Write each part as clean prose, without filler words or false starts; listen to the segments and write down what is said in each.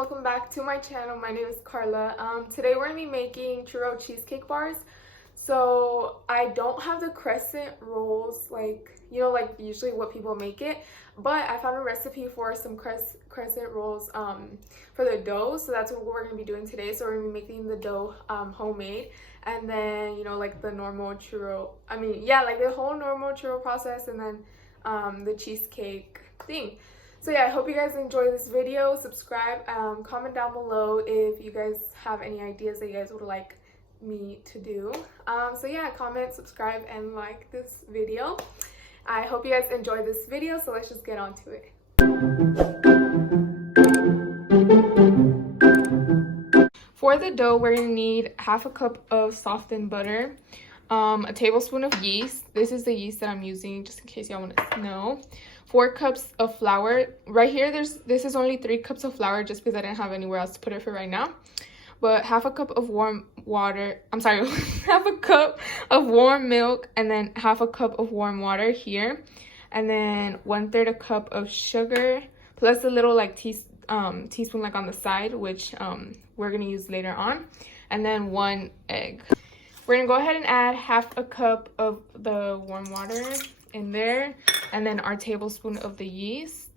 welcome back to my channel. My name is Carla. Today we're going to be making churro cheesecake bars. So I don't have the crescent rolls like usually what people make it, but I found a recipe for some crescent rolls for the dough. So that's what we're going to be doing today. So we're going to be making the dough homemade, and then like the normal churro, like the whole normal churro process, and then the cheesecake thing. So yeah, I hope you guys enjoy this video. Subscribe, comment down below if you guys have any ideas that you guys would like me to do. So yeah, comment, subscribe, and like this video. I hope you guys enjoy this video, so let's just get on to it. For the dough, we're gonna need half a cup of softened butter, a tablespoon of yeast. This is the yeast that I'm using, just in case y'all want to know. 4 cups of flour. Right here, this is only 3 cups of flour, just because I didn't have anywhere else to put it for right now. But half a cup of warm water. I'm sorry, half a cup of warm milk, and then half a cup of warm water here, and then 1/3 a cup of sugar, plus a little like teaspoon like on the side, which we're gonna use later on, and then 1 egg. We're gonna go ahead and add half a cup of the warm water in there, and then our tablespoon of the yeast,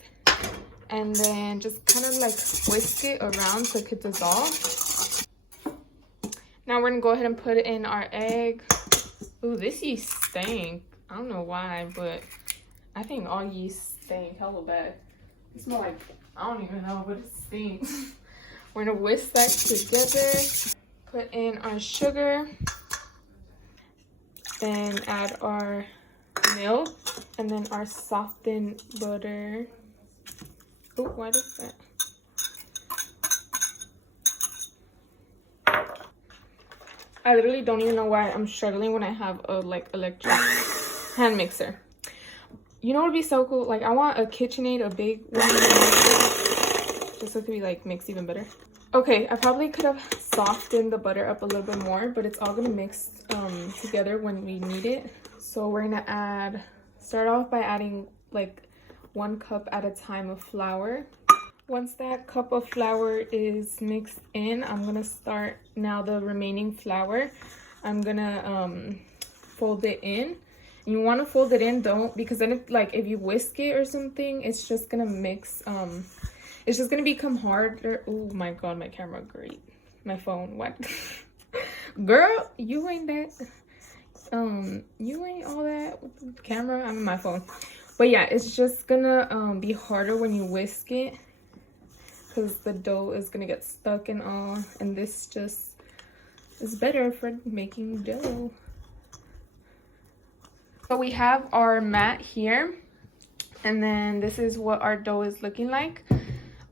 and then just kind of like whisk it around so it could dissolve. Now we're gonna go ahead and put in our egg. Ooh, this yeast stank. I don't know why, but I think all yeast stink hella bad. It smells like, I don't even know, but it stinks. We're gonna whisk that together, put in our sugar, then add our milk, and then our softened butter. Oh, what is that? I literally don't even know why I'm struggling when I have a electric hand mixer. You know what would be so cool? Like, I want a KitchenAid, a big one, just so it could be mixed even better. Okay, I probably could have softened the butter up a little bit more, but it's all gonna mix together when we need it. So we're gonna start off by adding 1 cup at a time of flour. Once that cup of flour is mixed in, I'm gonna start now the remaining flour. I'm gonna fold it in. And you want to fold it in, because then if you whisk it or something, it's just gonna mix. It's just gonna become harder. Oh my god, my camera, great. My phone, what? Girl, you ain't that. You ain't all that with the camera. I'm in my phone. But yeah, it's just gonna be harder when you whisk it, because the dough is gonna get stuck and all, and this just is better for making dough. So we have our mat here, and then this is what our dough is looking like.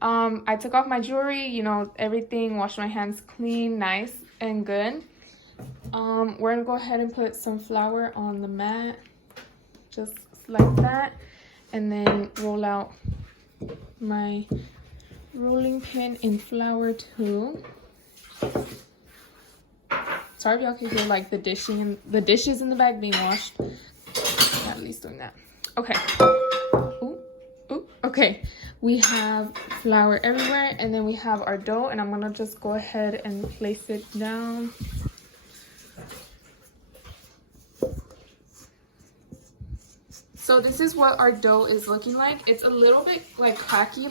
I took off my jewelry, everything, washed my hands clean, nice and good. We're gonna go ahead and put some flour on the mat, just like that, and then roll out my rolling pin in flour too. Sorry if y'all can hear the dishes in the bag being washed. At least doing that. Okay. Ooh. Okay. We have flour everywhere, and then we have our dough, and I'm gonna just go ahead and place it down. So this is what our dough is looking like. It's a little bit cracky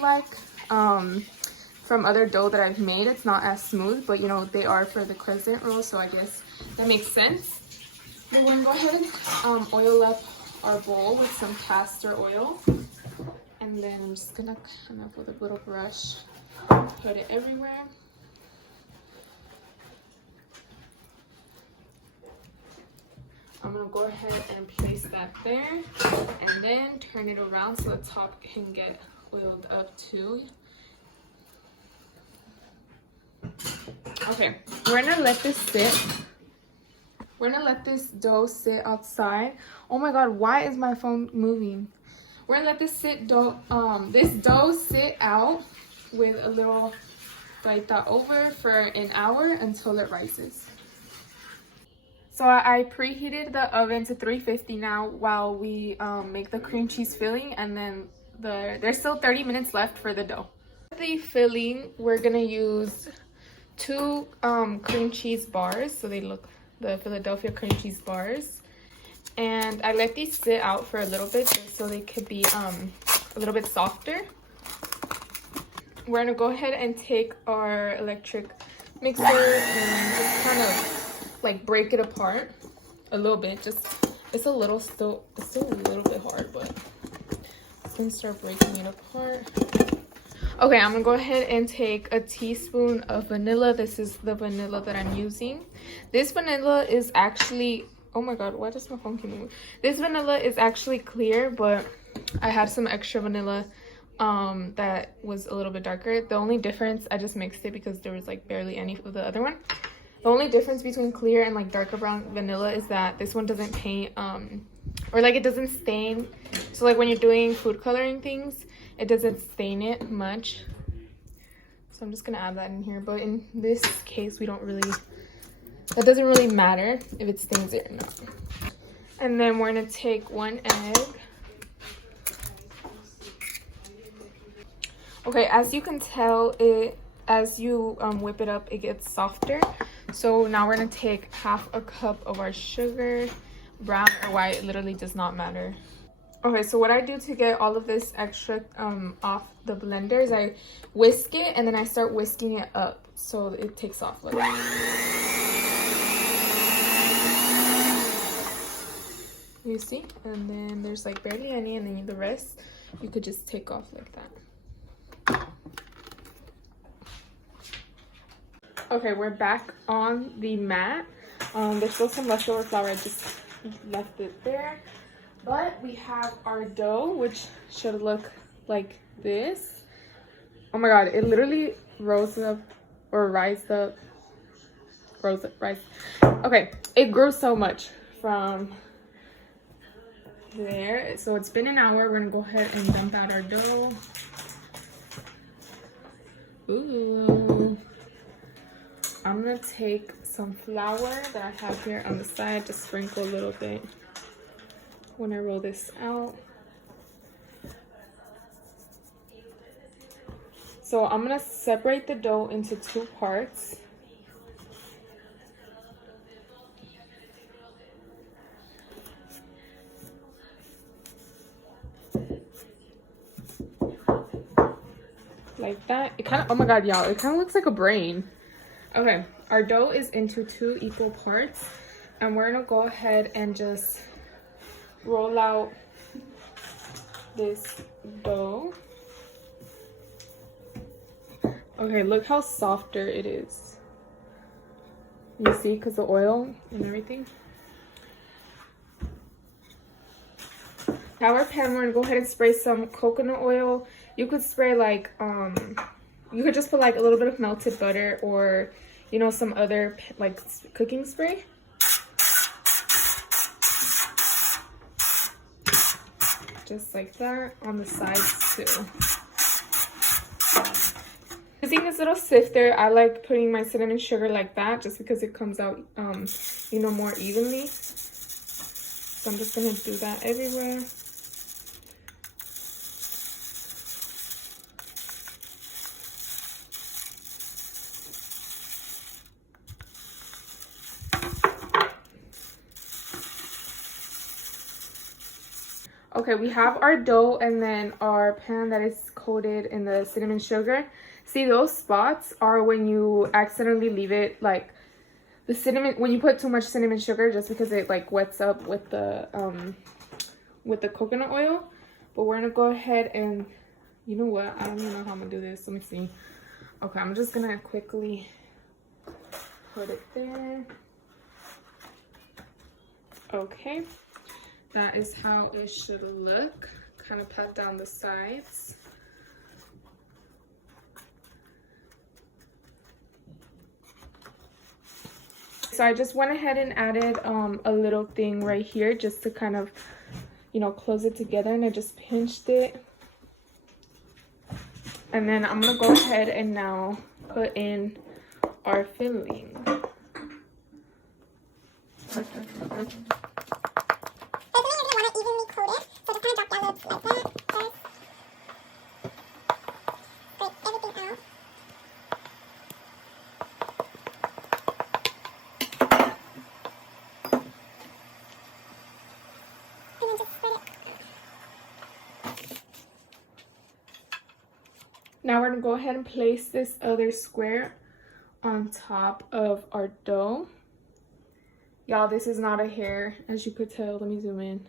from other dough that I've made. It's not as smooth, but they are for the crescent roll, so I guess that makes sense. We're gonna go ahead and oil up our bowl with some castor oil, and then I'm just gonna kind of with a little brush put it everywhere. I'm gonna go ahead and place that there, and then turn it around so the top can get oiled up too. Okay, we're gonna let this sit. We're gonna let this dough sit outside. Oh my god, why is my phone moving? We're gonna let this dough sit out with a little raita over for an hour until it rises. So I preheated the oven to 350 now while we make the cream cheese filling, and then there's still 30 minutes left for the dough. the filling, we're gonna use 2 cream cheese bars. So they look the Philadelphia cream cheese bars. And I let these sit out for a little bit just so they could be a little bit softer. We're gonna go ahead and take our electric mixer and just kind of like break it apart a little bit. Just it's still a little bit hard, but I'm gonna start breaking it apart. Okay, I'm gonna go ahead and take a teaspoon of vanilla. This is the vanilla that I'm using. This vanilla is actually, oh my god, why does my phone keep moving? This vanilla is actually clear, but I had some extra vanilla that was a little bit darker. The only difference, I just mixed it because there was like barely any of the other one. The only difference between clear and like darker brown vanilla is that this one doesn't paint or like it doesn't stain. So like when you're doing food coloring things, it doesn't stain it much. So I'm just gonna add that in here. But in this case, we don't really, that doesn't really matter if it stains it or not. And then we're gonna take 1 egg. Okay, as you can tell, as you whip it up, it gets softer. So now we're gonna take 1/2 cup of our sugar. Brown or white, it literally does not matter. Okay, so what I do to get all of this extra off the blender is I whisk it and then I start whisking it up so it takes off like that. You see? And then there's like barely any, and then the rest you could just take off like that. Okay, we're back on the mat. There's still some leftover flour. I just left it there. But we have our dough, which should look like this. Oh my god, it literally rose up or rised up. Okay, it grew so much from there. So it's been an hour. We're gonna go ahead and dump out our dough. Ooh. I'm gonna take some flour that I have here on the side, just sprinkle a little bit when I roll this out. So I'm gonna separate the dough into 2 parts. Like that. It kind of, oh my god, y'all, it kind of looks like a brain. Okay, our dough is into 2 equal parts, and we're gonna go ahead and just roll out this dough. Okay, look how softer it is. You see, because the oil and everything. Now our pan, we're gonna go ahead and spray some coconut oil. You could spray like you could just put like a little bit of melted butter, or you know, some other like cooking spray. Just like that on the sides too. Using this little sifter, I like putting my cinnamon sugar like that just because it comes out you know, more evenly. So I'm just gonna do that everywhere. Okay, we have our dough and then our pan that is coated in the cinnamon sugar. See, those spots are when you accidentally leave it, like the cinnamon, when you put too much cinnamon sugar, just because it like wets up with the coconut oil. But we're gonna go ahead and, you know what, I don't even know how I'm gonna do this. Let me see. Okay, I'm just gonna quickly put it there. Okay. That is how it should look. Kind of pat down the sides. So I just went ahead and added a little thing right here just to kind of, you know, close it together, and I just pinched it. And then I'm gonna go ahead and now put in our filling. Now we're gonna go ahead and place this other square on top of our dough. Y'all, this is not a hair, as you could tell. Let me zoom in.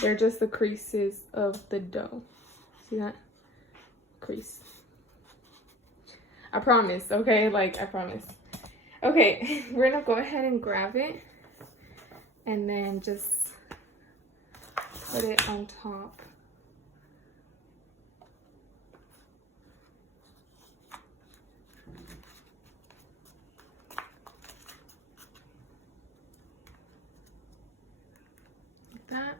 They're just the creases of the dough. See that? Crease. I promise, okay? Like, I promise. Okay, we're gonna go ahead and grab it and then just put it on top. Like that.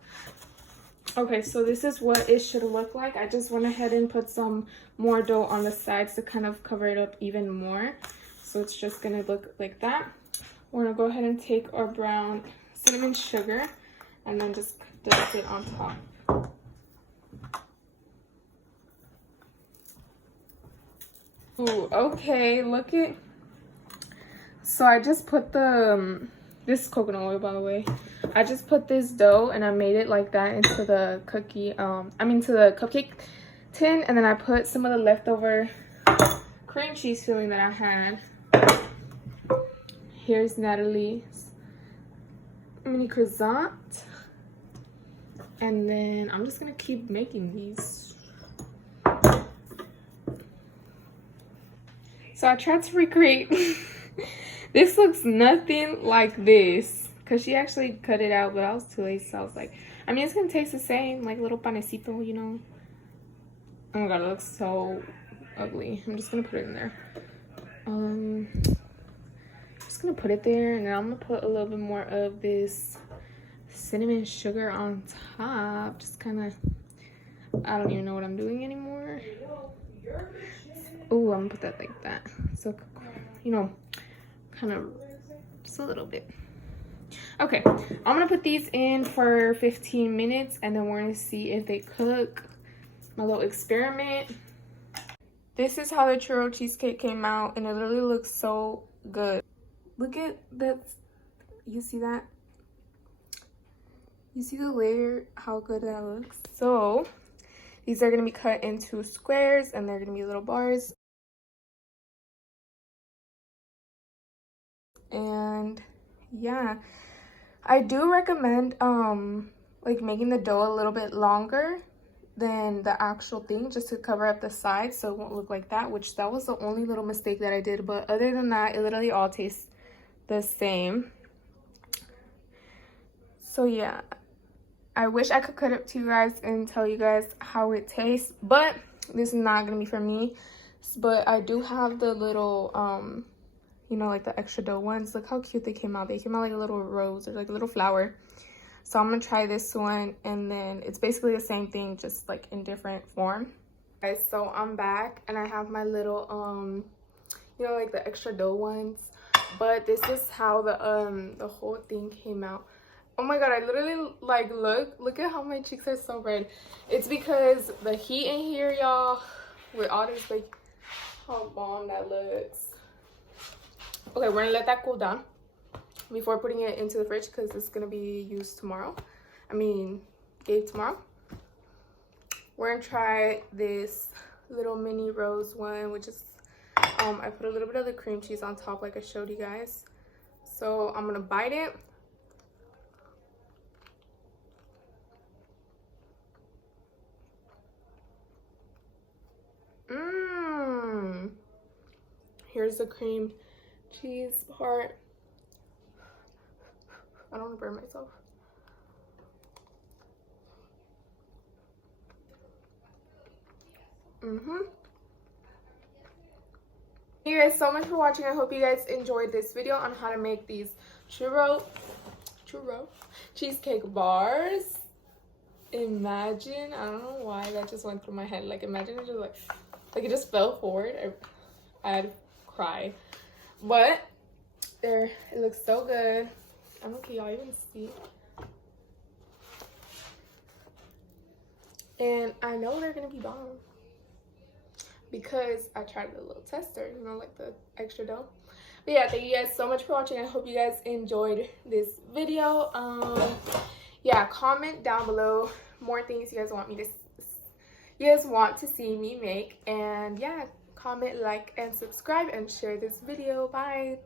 Okay, so this is what it should look like. I just went ahead and put some more dough on the sides to kind of cover it up even more. So it's just gonna look like that. We're gonna go ahead and take our brown cinnamon sugar and then just dust it on top. Ooh, okay, look it. So I just put the, this is coconut oil, by the way. I just put this dough and I made it like that into the cookie, to the cupcake tin. And then I put some of the leftover cream cheese filling that I had. Here's Natalie's mini croissant. And then I'm just gonna keep making these. So I tried to recreate. This looks nothing like this. Because she actually cut it out, but I was too lazy. So I was like, I mean, it's going to taste the same. Like little panecito, you know. Oh my god, it looks so ugly. I'm just going to put it in there. I'm just going to put it there. And then I'm going to put a little bit more of this cinnamon sugar on top. Just kind of, I don't even know what I'm doing anymore. Oh, I'm going to put that like that. So, you know, kind of just a little bit. Okay, I'm gonna put these in for 15 minutes and then we're gonna see if they cook. My little experiment. This is how the churro cheesecake came out and it literally looks so good. Look at that. You see that? You see the layer, how good that looks? So these are gonna be cut into squares and they're gonna be little bars. And yeah, I do recommend like making the dough a little bit longer than the actual thing, just to cover up the sides so it won't look like that, which that was the only little mistake that I did. But other than that, it literally all tastes the same. So yeah, I wish I could cut it to you guys and tell you guys how it tastes, but this is not gonna be for me. But I do have the little you know, like the extra dough ones. Look how cute they came out. They came out like a little rose or like a little flower. So I'm gonna try this one, and then it's basically the same thing, just like in different form. Guys, so I'm back and I have my little you know, like the extra dough ones. But this is how the whole thing came out. Oh my god, I literally like look at how my cheeks are so red. It's because the heat in here, y'all, with all this, like how bomb that looks. Okay, we're gonna let that cool down before putting it into the fridge because it's gonna be used tomorrow. Gave tomorrow. We're gonna try this little mini rose one, which is I put a little bit of the cream cheese on top like I showed you guys. So I'm gonna bite it. Here's the cream cheese part. I don't want to burn myself. Thank you guys so much for watching. I hope you guys enjoyed this video on how to make these churro cheesecake bars. Imagine, I don't know why that just went through my head. Like imagine it just like it just fell forward. I'd cry. But there, it looks so good. I don't know if y'all even see. And I know they're gonna be bomb because I tried the little tester, you know, like the extra dough. But yeah, thank you guys so much for watching. I hope you guys enjoyed this video. Yeah, comment down below more things you guys want me to, you guys want to see me make. And yeah, comment, like, and subscribe, and share this video. Bye.